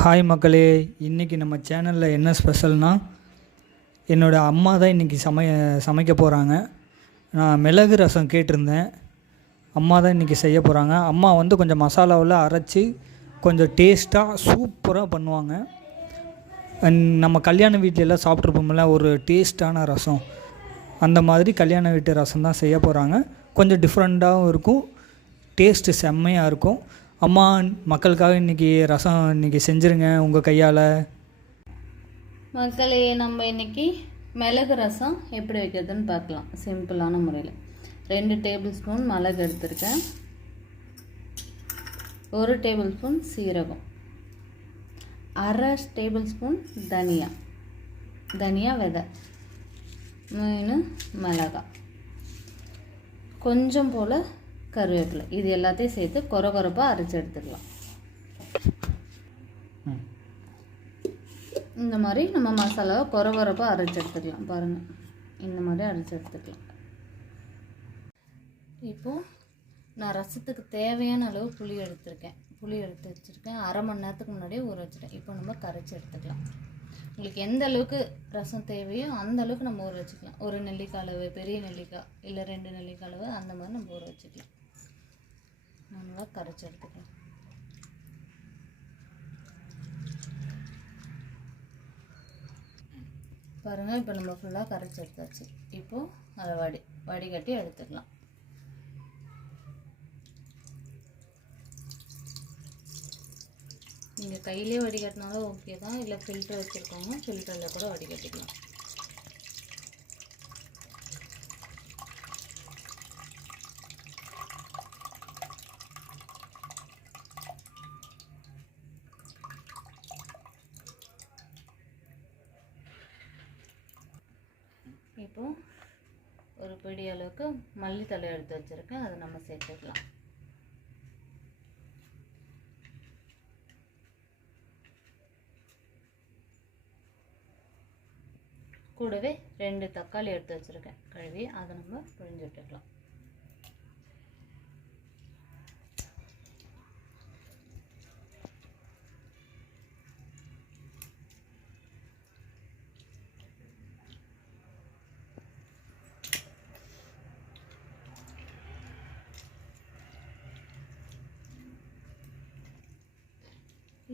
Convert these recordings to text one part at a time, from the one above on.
Hi மக்களே இன்றைக்கி நம்ம சேனலில் என்ன ஸ்பெஷல்னால் என்னோடய அம்மா தான் இன்றைக்கி சமைய சமைக்க போகிறாங்க நான் மிளகு ரசம் கேட்டிருந்தேன். அம்மா தான் இன்றைக்கி செய்ய போகிறாங்க அம்மா வந்து கொஞ்சம் மசாலாவில் அரைச்சி கொஞ்சம் டேஸ்ட்டாக சூப்பராக பண்ணுவாங்க. அண்ட் நம்ம கல்யாண வீட்டிலலாம் சாப்பிட்ருப்போம்ல ஒரு டேஸ்ட்டான ரசம். அந்த மாதிரி கல்யாண வீட்டு ரசம் தான் செய்ய போகிறாங்க கொஞ்சம் டிஃப்ரெண்ட்டாகவும் இருக்கும். டேஸ்ட்டு செம்மையாக இருக்கும். அம்மா மக்களுக்காக இன்றைக்கி ரசம் இன்றைக்கி செஞ்சுருங்க உங்கள் கையால். மக்களே நம்ம இன்றைக்கி மிளகு ரசம் எப்படி வைக்கிறதுன்னு பார்க்கலாம். சிம்பிளான முறையில். ரெண்டு டேபிள் ஸ்பூன் மிளகு எடுத்திருக்கேன். ஒரு டேபிள் ஸ்பூன் சீரகம். அரை டேபிள் ஸ்பூன் தனியா. தனியா விதை. மூணு மிளகா கொஞ்சம் போல் கருவேப்பிலை. இது எல்லாத்தையும் சேர்த்து கொர கொரப்பாக அரைச்சி எடுத்துக்கலாம். இந்த மாதிரி நம்ம மசாலாவை கொர கொரப்பாக அரைச்சி எடுத்துக்கலாம் பாருங்கள் இந்த மாதிரி அரைச்சி எடுத்துக்கலாம். இப்போது நான் ரசத்துக்கு தேவையான அளவு புளி எடுத்திருக்கேன். புளி எடுத்து வச்சுருக்கேன். அரை மணி நேரத்துக்கு முன்னாடியே ஊற வச்சுட்டேன். இப்போ நம்ம கரைச்சி எடுத்துக்கலாம். உங்களுக்கு எந்த அளவுக்கு ரசம் தேவையோ அந்த அளவுக்கு நம்ம ஊற வச்சுக்கலாம். ஒரு நெல்லிக்காய் அளவு பெரிய நெல்லிக்காய் இல்லை ரெண்டு நெல்லிக்காய் அளவு அந்த மாதிரி நம்ம ஊற வச்சுக்கலாம். நல்லா கரைச்சி எடுத்துக்கலாம். பாருங்கள் இப்போ நம்ம ஃபுல்லாக கரைச்சி எடுத்தாச்சு. இப்போது அதை வடி வடிகட்டி எடுத்துக்கலாம். நீங்கள் கையிலே வடிகட்டினாலும் ஓகே தான் இல்லை ஃபில்டர் வச்சுருக்கோங்க ஃபில்டரில் கூட வடிகட்டிக்கலாம். இப்போ ஒரு பிடி அளவுக்கு மல்லித்தலை எடுத்து வச்சுருக்கேன். அதை நம்ம சேர்த்துக்கலாம். கூடவே ரெண்டு தக்காளி எடுத்து வச்சுருக்கேன். கழுவி அதை நம்ம புழிஞ்சு விட்டுக்கலாம்.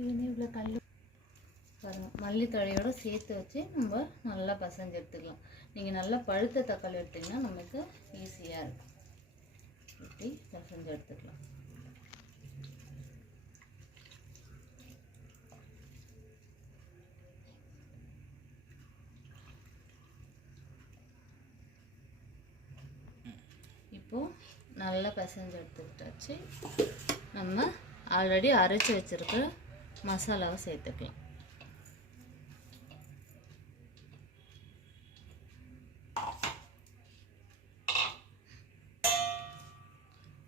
இது இவ்வளோ கல் பாருங்கள் மல்லித்தழையோடு சேர்த்து வச்சு நம்ம நல்லா பசஞ்சு எடுத்துக்கலாம். நீங்கள் நல்லா பழுத்த தக்காளி எடுத்திங்கன்னா நமக்கு ஈஸியாக இருக்கும். இப்படி பசஞ்சு எடுத்துக்கலாம். இப்போது நல்லா பசஞ்சு எடுத்துக்கிட்டாச்சு. நம்ம ஆல்ரெடி அரைச்சி வச்சுருக்க மசாலாவை சேர்த்துக்கலாம்.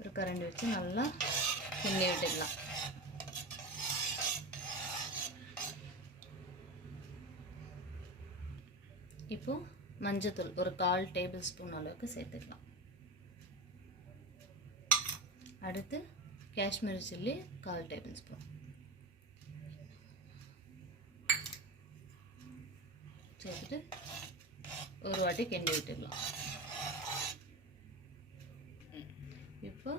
ஒரு கரண்டி வச்சு நல்லா கிண்டி விட்டுக்கலாம். இப்போ மஞ்சத்தூள் ஒரு கால் டேபிள் ஸ்பூன் அளவுக்கு சேர்த்துக்கலாம். அடுத்து காஷ்மீரி சில்லி கால் டேபிள் ஸ்பூன். சேர்த்துட்டு ஒரு வாட்டி கிண்டி விட்டுக்கலாம் இப்போ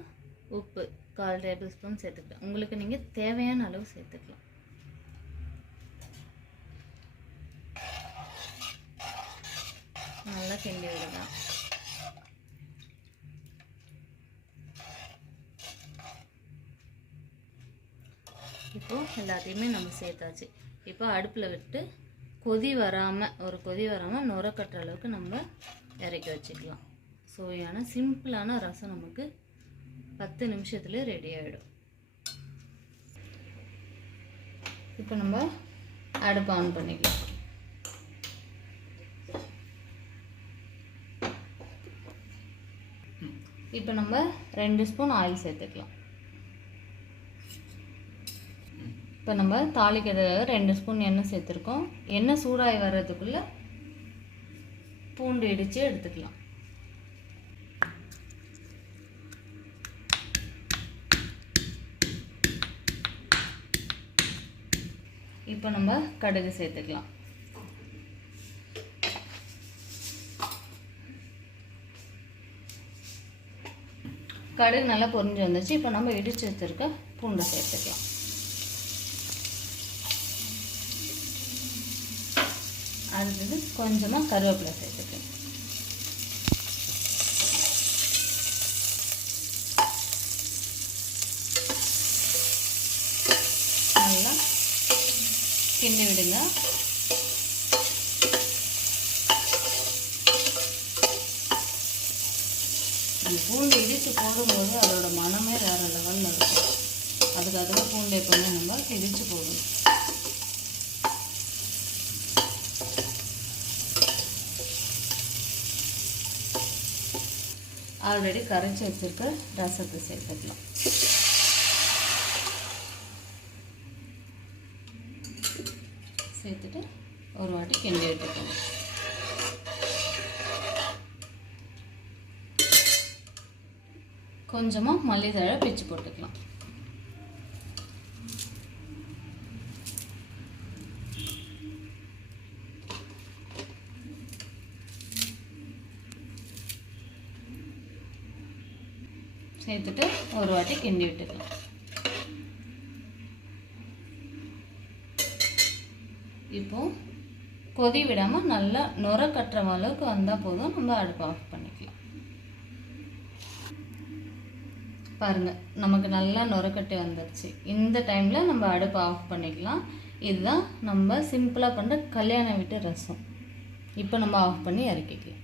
உப்பு கால் டேபிள் ஸ்பூன் சேர்த்துக்கலாம். உங்களுக்கு நீங்கள் தேவையான அளவு சேர்த்துக்கலாம். நல்லா கிண்டி விடலாம். இப்போது எல்லாத்தையுமே நம்ம சேர்த்தாச்சு. இப்போ அடுப்பில் விட்டு கொதி வராமல் ஒரு கொதி வராமல் நுரக்கட்டுற அளவுக்கு நம்ம இறக்கி வச்சுக்கலாம். சுவையான சிம்பிளான ரசம் நமக்கு பத்து நிமிஷத்தில் ரெடி ஆகிடும் இப்போ நம்ம அடுப்பு ஆன் பண்ணிக்கலாம். இப்போ நம்ம ரெண்டு ஸ்பூன் ஆயில் சேர்த்துக்கலாம். இப்போ நம்ம தாளிக்கிறதுக்காக ரெண்டு ஸ்பூன் எண்ணெய் சேர்த்துருக்கோம். எண்ணெய் சூடாகி வர்றதுக்குள்ளே பூண்டு இடித்து எடுத்துக்கலாம். இப்போ நம்ம கடுகு சேர்த்துக்கலாம். கடுகு நல்லா பொரிஞ்சு வந்துச்சு. இப்போ நம்ம இடிச்சு வச்சுருக்க பூண்டை சேர்த்துக்கலாம். அடுத்தது கொஞ்சமாக கருவேப்பிலை சேர்த்துக்கேன் நல்லா கிண்டி விடுங்க. அந்த பூண்டு இடித்து போடும்போது அதோட மனமே வேறு லெவலில் இருக்கும். அதுக்காக தான் பூண்டு எப்போவுமே நம்ம இடித்து போடணும். ஆல்ரெடி கரைச்சி வச்சுருக்க ரசத்தை சேர்த்துக்கலாம். சேர்த்துட்டு ஒரு வாட்டி கிண்டி எடுத்துக்கணும் கொஞ்சமாக மல்லித்தழை பிச்சு போட்டுக்கலாம். சேர்த்துட்டு ஒரு வாட்டி கிண்டி விட்டுக்கலாம். இப்போ கொதி விடாமல் நல்லா நுர கட்டுற அளவுக்கு வந்தால் போதும். நம்ம அடுப்பு ஆஃப் பண்ணிக்கலாம். பாருங்கள் நமக்கு நல்லா நுரக்கட்டி வந்துடுச்சு இந்த டைமில் நம்ம அடுப்பு ஆஃப் பண்ணிக்கலாம். இதுதான் நம்ம சிம்பிளாக பண்ணுற கல்யாண வீட்டு ரசம். இப்போ நம்ம ஆஃப் பண்ணி இறக்கிக்கலாம்.